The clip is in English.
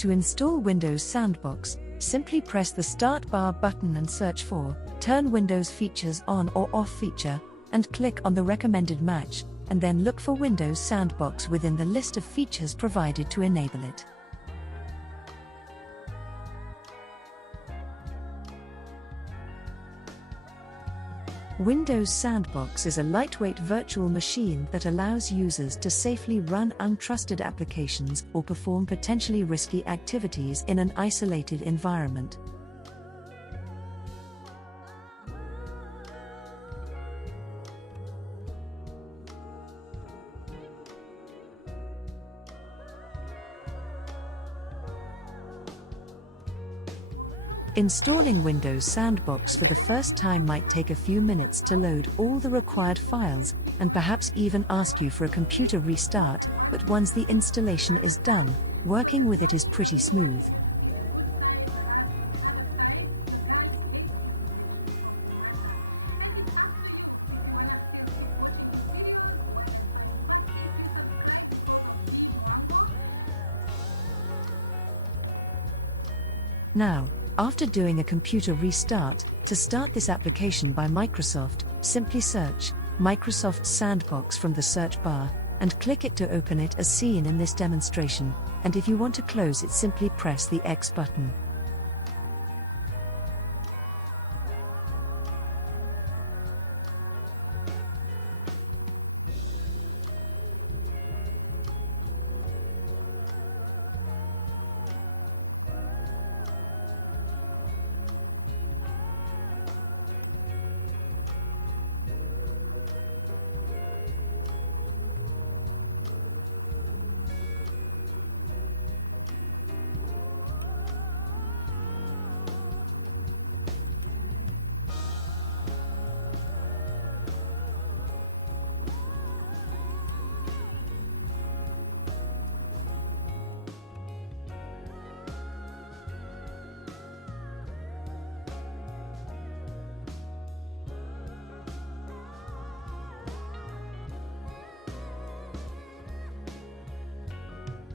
To install Windows Sandbox, simply press the Start bar button and search for Turn Windows Features On or Off feature, and click on the recommended match, and then look for Windows Sandbox within the list of features provided to enable it. Windows Sandbox is a lightweight virtual machine that allows users to safely run untrusted applications or perform potentially risky activities in an isolated environment. Installing Windows Sandbox for the first time might take a few minutes to load all the required files, and perhaps even ask you for a computer restart, but once the installation is done, working with it is pretty smooth. Now, after doing a computer restart, to start this application by Microsoft, simply search Microsoft Sandbox from the search bar, and click it to open it as seen in this demonstration, and if you want to close it simply press the X button.